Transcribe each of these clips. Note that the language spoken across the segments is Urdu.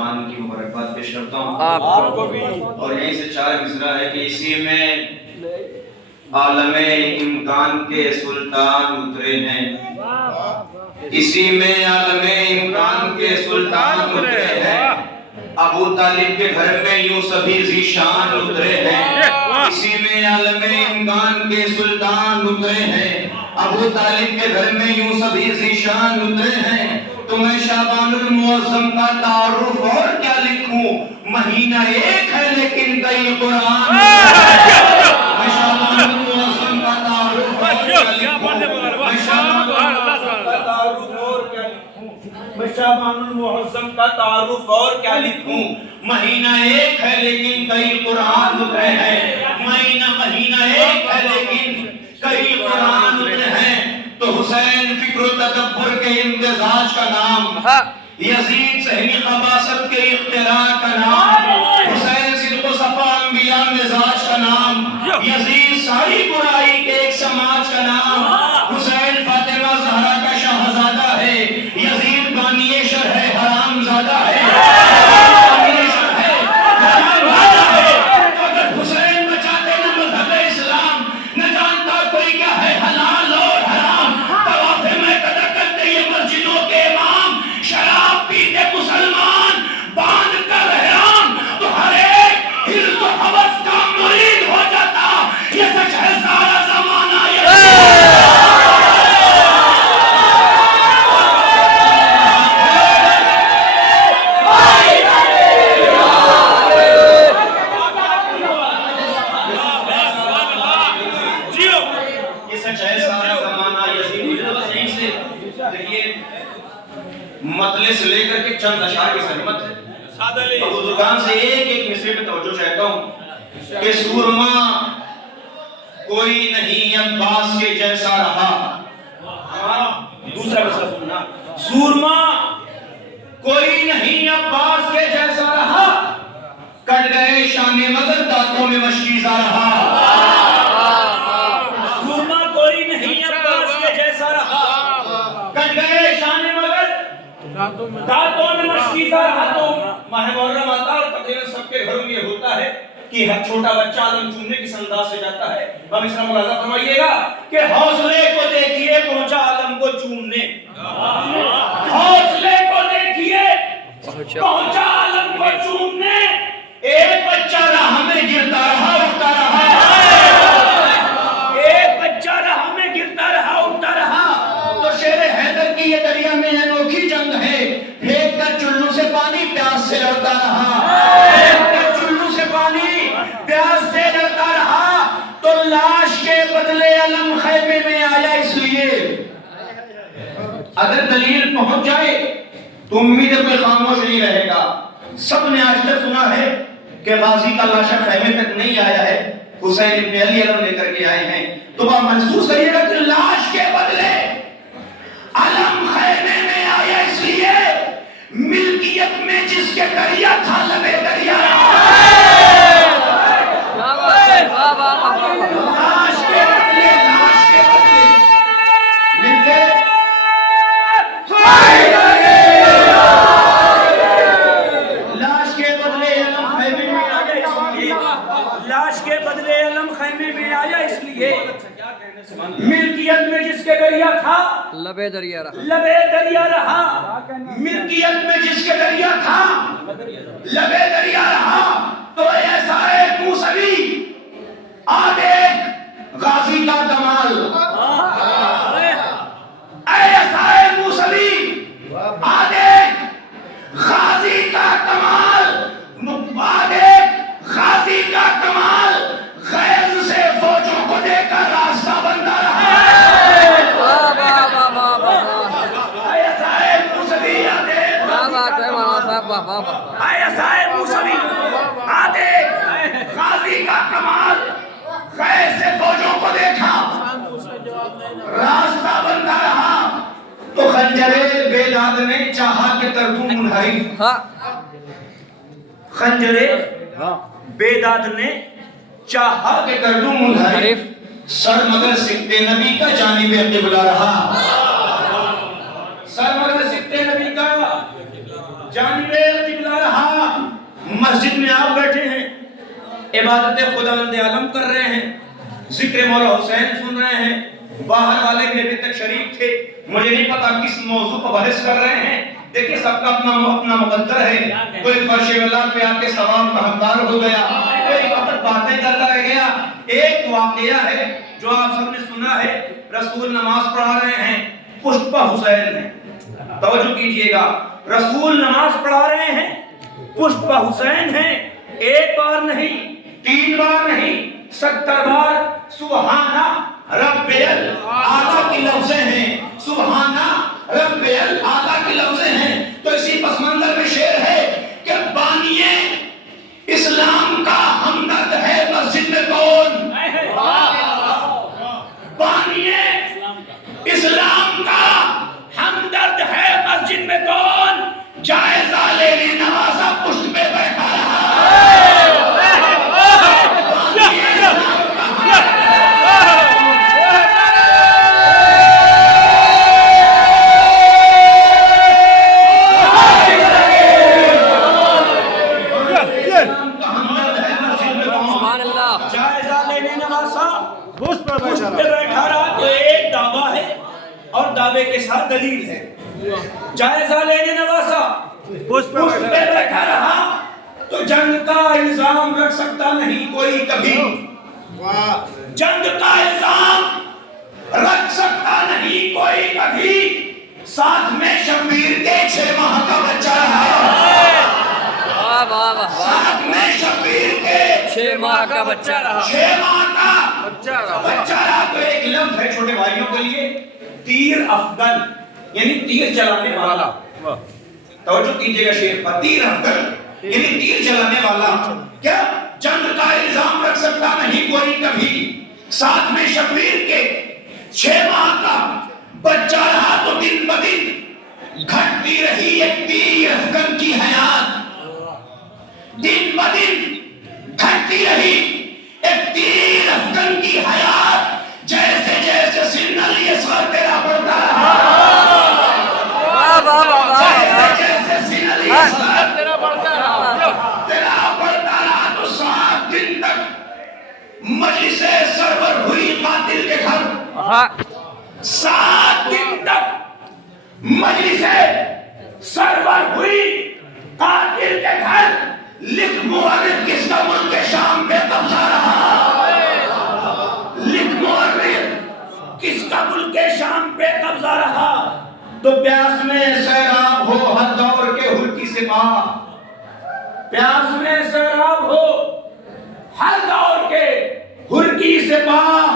شابان کی مبارکباد پیش کرتا ہوں آپ کو بھی. اور یہیں سے 4 مصرع ہے کہ اسی میں عالم امکان کے سلطان اترے ہیں، اسی میں عالم امکان کے سلطان اترے ہیں، ابو طالب کے گھر میں یوں سبھی ذیشان اترے ہیں، اسی میں عالم امکان کے سلطان اترے ہیں، ابو طالب کے گھر میں یوں سبھی ذیشان اترے ہیں. تو میں شعبان المعظم کا تعارف اور کیا لکھوں، مہینہ ایک ہے لیکن کئی قرآن. میں شعبان المعظم کا تعارف اور کیا لکھوں، میں شعبان المعظم کا تعارف اور کیا لکھوں، مہینہ ایک ہے لیکن کئی قرآن اترے ہیں، مہینہ ایک ہے لیکن کئی قرآن اترے ہیں. تو حسین فکر و تدبر کے امتزاج کا نام، یزید سہمی خباثت کے اختراع کا نام، حسین صدق و صفا انبیاء مزاج کا نام، یزید ساری برائی کے ایک سماج کا نام، حسین فاطمہ زہرا کا شہزادہ ہے، یزید بانی شرح حرام زادہ ہے. مطلس لے کر کے چند اشعار کی سرمت ہے. بزرگان سے ایک مصرے پہ توجہ چاہتا ہوں کہ سورما کوئی نہیں عباس کے جیسا رہا. دوسرا مصرع سننا، سورما کوئی نہیں عباس کے جیسا رہا، کٹ گئے شانے مگر دانتوں میں مشکیزہ رہا. سورما کوئی نہیں عباس کے جیسا رہا، کٹ گئے شانے مگر دانتوں میں مشکیزہ رہا. تو ماہ محرم آتا اور تقریباً سب کے گھروں میں یہ ہوتا ہے کہ ہر چھوٹا بچہ عالم چومنے کس انداز سے جاتا ہے. اب اس کا ملاحظہ فرمائیے گا کہ حوصلے کو دیکھیے پہنچا عالم کو چومنے، حوصلے کو دیکھیے پہنچا عالم کو چومنے. ایک بچہ راہ میں گرتا رہا اٹھتا رہا، ایک بچہ راہ میں گرتا رہا اٹھتا رہا. تو شیر حیدر کی یہ دریا میں انوکھی جنگ ہے، پھینک کر چلو سے پانی پیاس سے لڑتا رہا، پھینک کر چلو سے پانی پیاس سے لڑتا رہا. تو لاش کے بدلے علم خیمے میں آیا اس لیے. اگر دلیل پہنچ جائے تو امید کوئی خاموش نہیں رہے گا. سب نے آج تک سنا ہے کہ غازی کا لاشا خیمے تک نہیں آیا ہے، حسین ابن علی علم لے کر کے آئے ہیں. تو آپ محسوس کریے گا کہ لاش کے بدلے علم خیمے میں آیا اس لیے ملکیت میں جس کے دریا تھا لبے دریا لاش کے بدلے ملتے لاش کے بدلے علم خیمے میں آیا اس لیے، لاش کے بدلے علم خیمے میں آیا اس لیے ملکیت میں جس کے دریا تھا لبے دریا رہا، لبے دریا رہا. ملکیت میں جس کے دریا تھا لبے دریا رہا. تو ایسا ایک موسوی آ دیکھ غازی کا کمال، ایسا ایک موسوی آ دیکھ غازی کا کمال، آ دیکھ غازی کا کمال. غیظ سے فوجوں کو دے کر راستہ بنتا رہا. ایسا ایک موسوی آ دیکھ غازی کا کمال، غیظ سے فوجوں کو دیکھا راستہ بنتا رہا. تو خنجر بیداد نے چاہا کہ کر دوں منحرف، خنجر بیداد نے چاہا کہ کر دوں منحرف. سر مگر سکتے نبی کا جانب قبلہ رہا، سر مگر سکتے نبی کا جانب قبلہ رہا. مسجد میں آپ بیٹھے ہیں, عبادت خداوند عالم کر رہے ہیں, ذکر مولا حسین سن رہے ہیں. باہر والے بھی ابھی تک شریک تھے, مجھے نہیں پتا کس موضوع پر بحث کر رہے ہیں. دیکھیں سب کا اپنا مقدر ہے. کوئی فرش اللہ پہ آ کے ثواب کا حقدار ہو گیا, کوئی وقت باتیں کرتا رہ گیا. ایک واقعہ ہے جو آپ سب نے سنا ہے, رسول نماز پڑھا رہے ہیں, پشت پہ حسین ہے. توجہ کیجئے گا, رسول نماز پڑھا رہے ہیں, پشت پہ حسین ہیں. ایک بار نہیں, 3 بار نہیں, 70 بار سبحانہ رب الاعلیٰ کی لفظیں ہیں. سبحانہ رب الاعلیٰ کی لفظیں ہیں. تو اسی پس منظر میں شعر ہے کہ بانی اسلام کا ہمدرد ہے مسجد میں کون؟ بانی اسلام کا ہمدرد ہے مسجد میں کون؟ جائزہ لینے نوازہ پشت پہ بیٹھا رہا. دعوے کے ساتھ دلیل ہے. جائزہ لینے نواسا پشت پہ بیٹھا رہا تو جنگ کا الزام رکھ سکتا نہیں کوئی کبھی. جنگ کا الزام رکھ سکتا نہیں کوئی کبھی. ساتھ میں شبیر کے 6 ماہ کا بچہ رہا. ساتھ میں شبیر کے 6 ماہ کا بچہ رہا. 6 ماہ کا بچہ رہا. تو ایک لفظ ہے چھوٹے بھائیوں کے لیے, تیر افغن, یعنی تیر چلانے والا. توجہ کیجئے گا شعر پر, تیر افغن یعنی تیر چلانے والا. کیا جنگ کا الزام رکھ سکتا نہیں کوئی کبھی. ساتھ میں شبیر کے 6 ماہ کا بچہ رہا تو دن بدن گھٹتی رہی ایک تیر افغن کی حیات. دن بدن گھٹتی رہی ایک تیر افغن کی حیات. جیسے جیسے سن علی اصغر تیرا بڑھتا رہا, جیسے سن علی اصغر تیرا بڑھتا رہا تو 7 دن تک مجلس سرور ہوئی قاتل کے گھر. 7 دن تک مجلس سرور ہوئی قاتل کے گھر. لکھ مورخ کس کا ملک شام پہ قبضہ رہا. لکھ مورخ کس کا ملک شام پہ قبضہ رہا. تو پیاس میں سیراب ہو ہر دور کے حر کی سپاہ. پیاس میں سیراب ہو ہر دور کے حر کی سپاہ.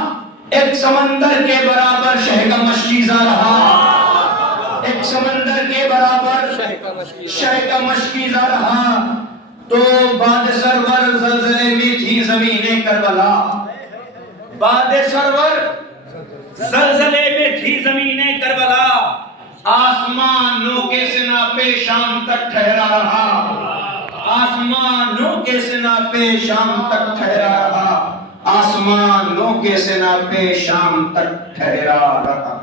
ایک سمندر کے برابر شہ کا مشکیزہ رہا. ایک سمندر کے برابر شہ کا مشکیزہ رہا. تو باد سرور زلزلے میں تھی زمین کربلا. باد سرور زلزلے میں تھی زمین کربلا. آسمانوں کے سنا پہ شام تک ٹھہرا رہا. آسمانوں کے سنا پہ شام تک ٹھہرا رہا. آسمانوں کے سنا پہ شام تک ٹھہرا رہا.